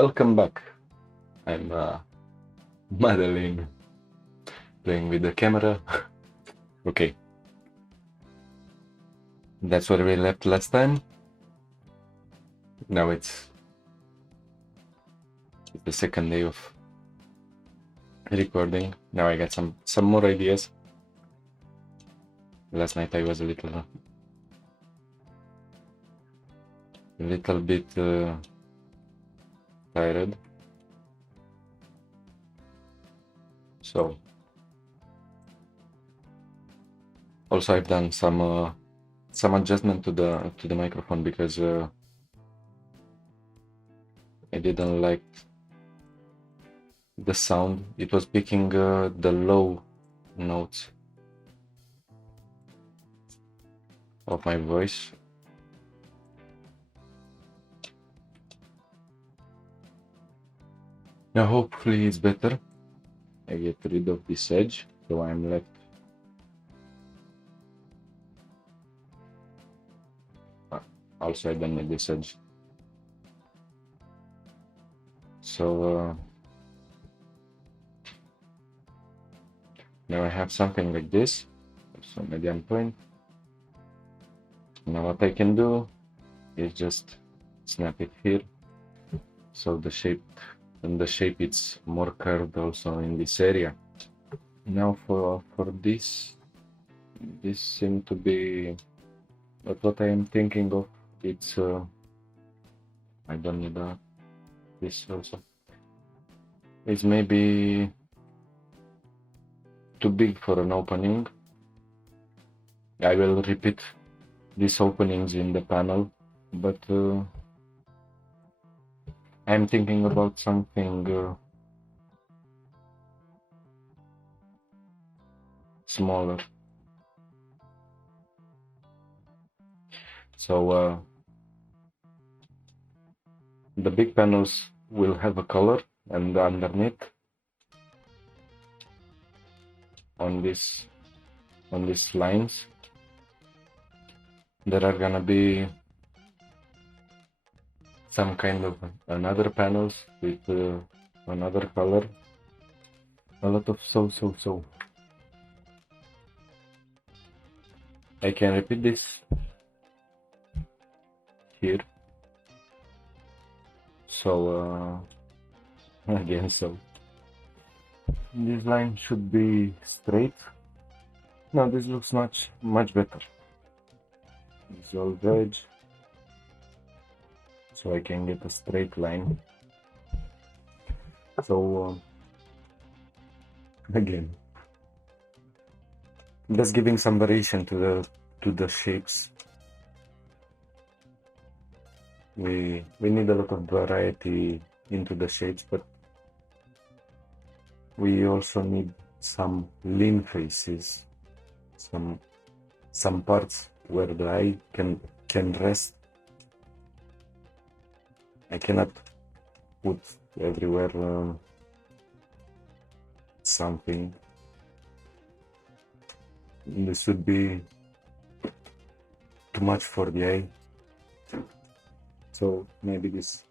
Welcome back. I'm Madeline playing with the camera. Okay, that's where we left last time. Now it's the second day of recording. Now I got some more ideas. Last night I was a little bit tired. So also I've done some adjustment to the microphone because I didn't like the sound. It was picking the low notes of my voice. Now hopefully it's better. I get rid of this edge, so I'm left also I don't need this edge. So now I have something like this, so medium point. Now what I can do is just snap it here, so the shape it's more curved also in this area. Now for this seemed to be, but what I am thinking of, it's I don't need this also. It's maybe too big for an opening. I will repeat these openings in the panel, but I'm thinking about something smaller. So the big panels will have a color, and underneath on these lines there are gonna be some kind of another panels with another color. A lot of so. I can repeat this here. So again, so this line should be straight. Now this looks much better. Dissolve edge, so I can get a straight line. So again, just giving some variation to the shapes. We need a lot of variety into the shapes, but we also need some lean faces, some parts where the eye can rest. I cannot put everywhere something. This would be too much for the eye. So maybe these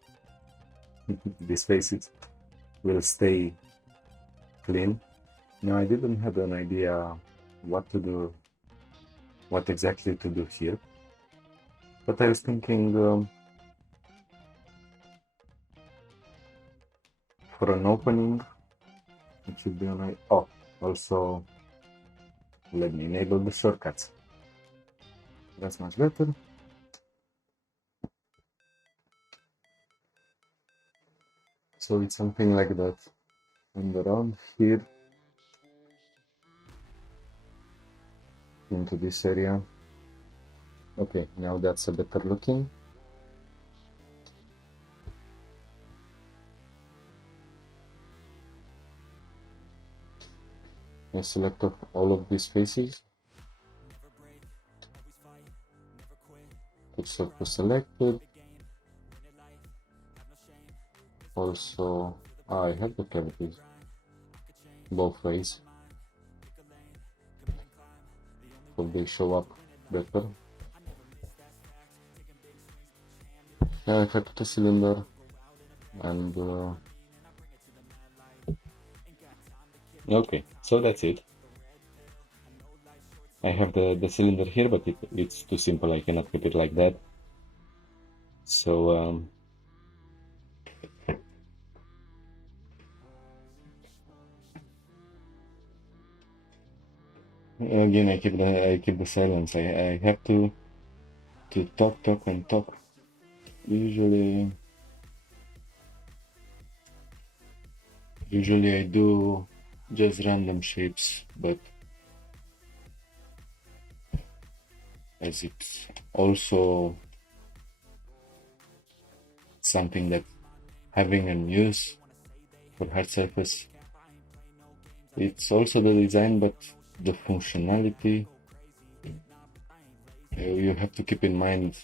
faces will stay clean. Now I didn't have an idea what to do, what exactly to do here, but I was thinking for an opening it should be on also let me enable the shortcuts. That's much better. So it's something like that, and around here into this area. Okay, now that's a better looking. I select all of these faces. Put circle selected. Also, I have the cavities both ways, so they show up better. Now if I put a cylinder And okay, so that's it. I have the cylinder here, but it's too simple. I cannot keep it like that. So again, I keep the silence. I have to talk and talk. Usually I do just random shapes, but as it's also something that having a use for hard surface, it's also the design, but the functionality. You have to keep in mind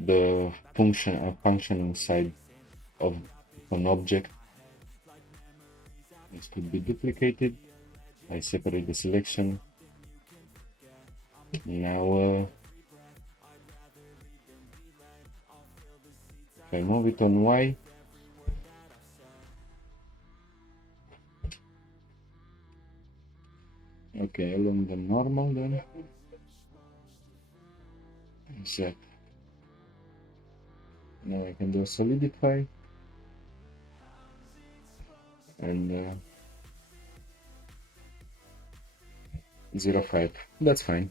the functioning side of an object. This could be duplicated. I separate the selection. Now if I move it on Y, okay, along the normal then. Set. Now I can do a solidify and 0.5. That's fine.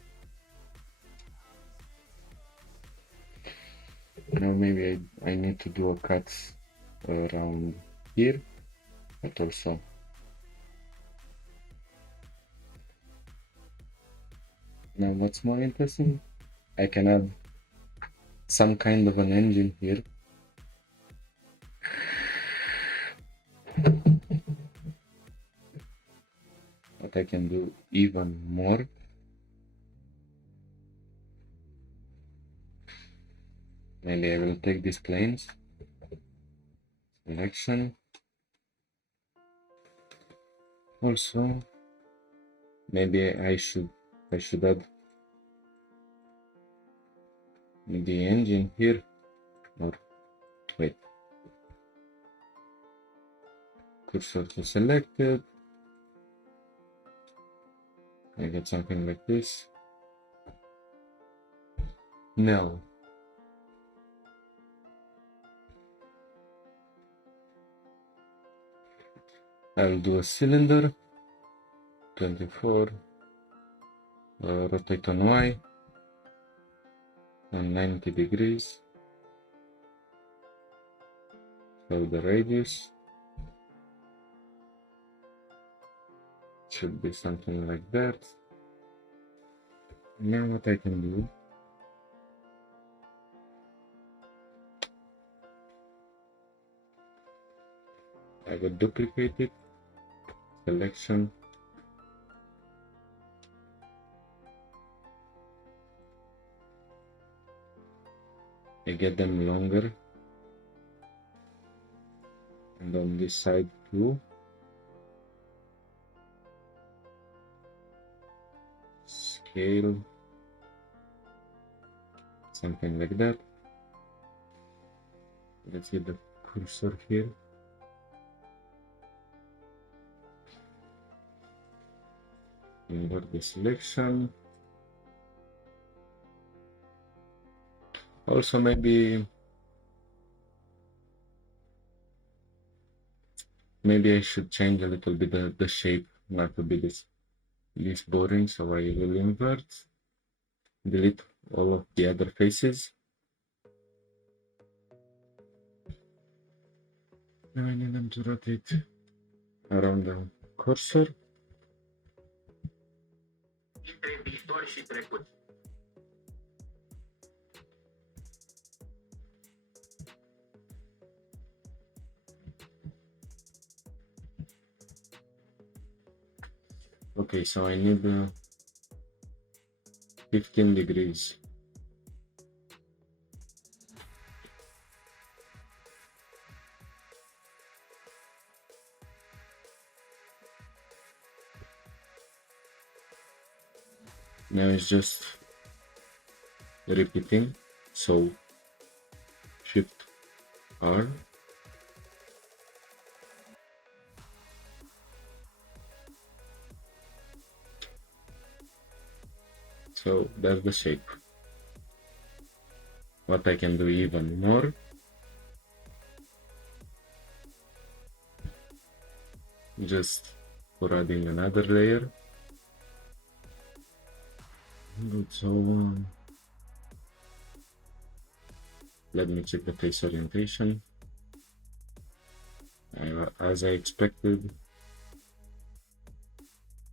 Now maybe I need to do a cut around here, but also now what's more interesting, I can add some kind of an engine here. But I can do even more. Maybe I will take these planes, selection. Also, maybe I should add the engine here, or wait, cursor to selected. I get something like this. No. I'll do a cylinder, 24, rotate on Y, on 90 degrees, so the radius should be something like that. Now what I can do, I will duplicate it, selection, I get them longer, and on this side too, scale, something like that. Let's get the cursor here. Invert the selection. Also maybe I should change a little bit the shape, not to be this boring, so I will invert, delete all of the other faces. Now I need them to rotate around the cursor. Okay, so I need 15 degrees. Now it's just repeating, so shift R. So that's the shape. What I can do even more, just for adding another layer. So let me check the face orientation. As I expected,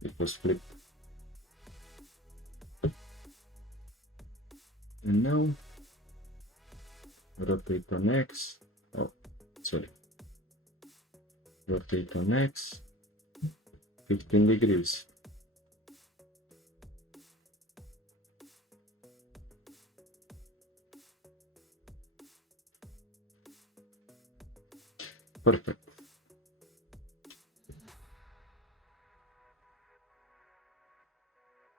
it was flipped. And now rotate on X. Oh, sorry. Rotate on X 15 degrees. Perfect.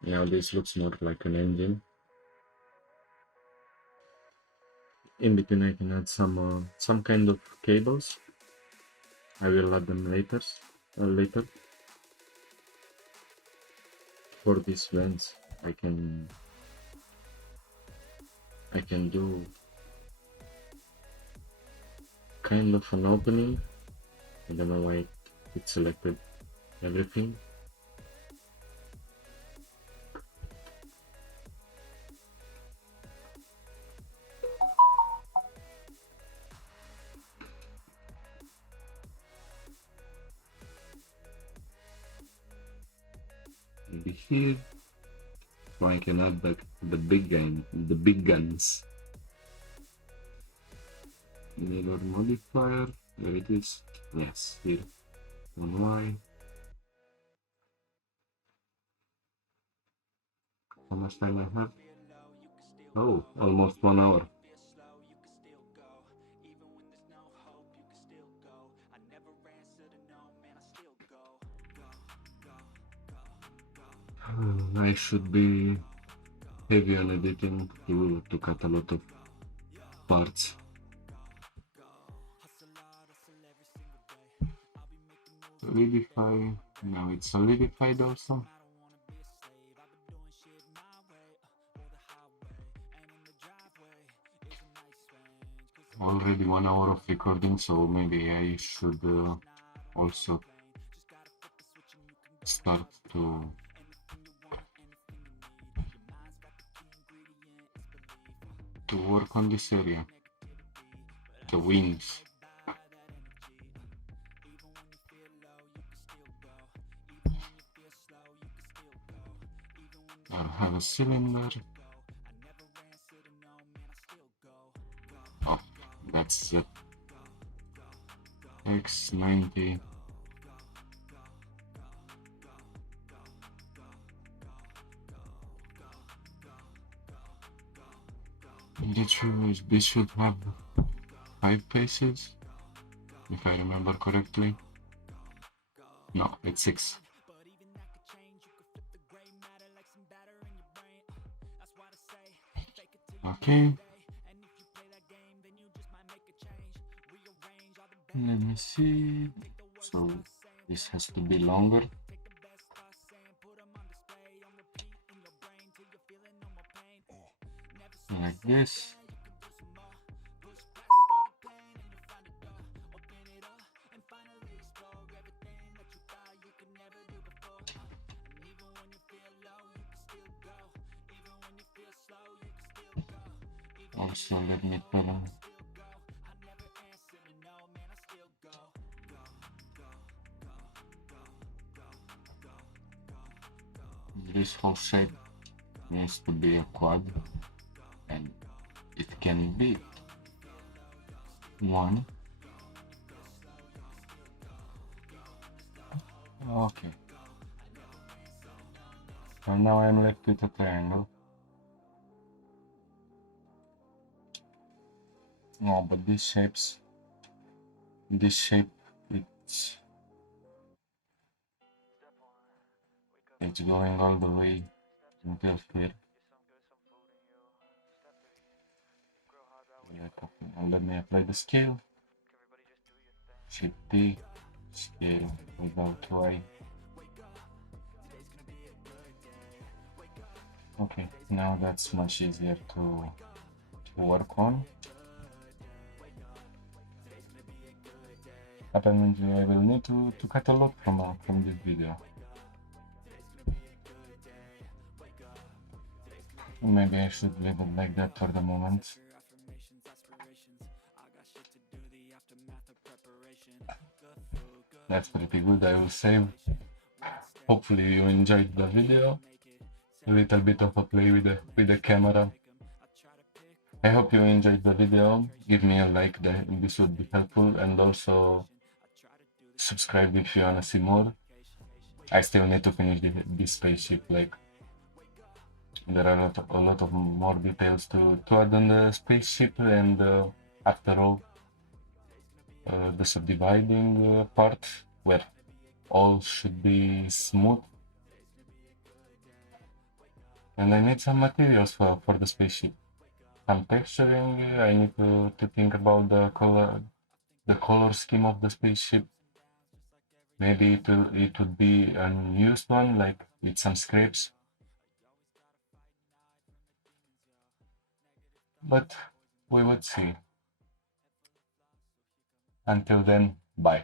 Now this looks more like an engine. In between I can add some kind of cables. I will add them later. For these vents I can do kind of an opening. I don't know why it selected everything. Maybe here, so I can add the big guns. Mirror modifier, there it is. Yes, here on Y. How much time I have? Oh, almost 1 hour. I should be heavy on editing to cut a lot of parts. Solidify, now it's solidified also. Already 1 hour of recording, so maybe I should also start to work on this area, the wings. I'll have a cylinder. Oh, that's the X90. This should have 5 paces, if I remember correctly. No, it's 6. Okay. Let me see. So this has to be longer. Like this. Also, let me put on this whole shape needs to be a quad, and it can be one. Okay. So now I'm left with a triangle. No, but this shape, it's going all the way until here. And let me apply the scale. Shift T, scale without Y. Okay, now that's much easier to work on. Apparently I will need to cut a lot from this video. Maybe I should leave it like that for the moment. That's pretty good, I will save. Hopefully you enjoyed the video. A little bit of a play with the camera. I hope you enjoyed the video. Give me a like, this would be helpful, and also subscribe if you wanna see more. I still need to finish this spaceship, like there are a lot of more details to add on the spaceship, and after all, the subdividing part where all should be smooth. And I need some materials for the spaceship. Some texturing, I need to think about the color scheme of the spaceship. Maybe it would be a unused one, like with some scrapes. But we would see. Until then, bye.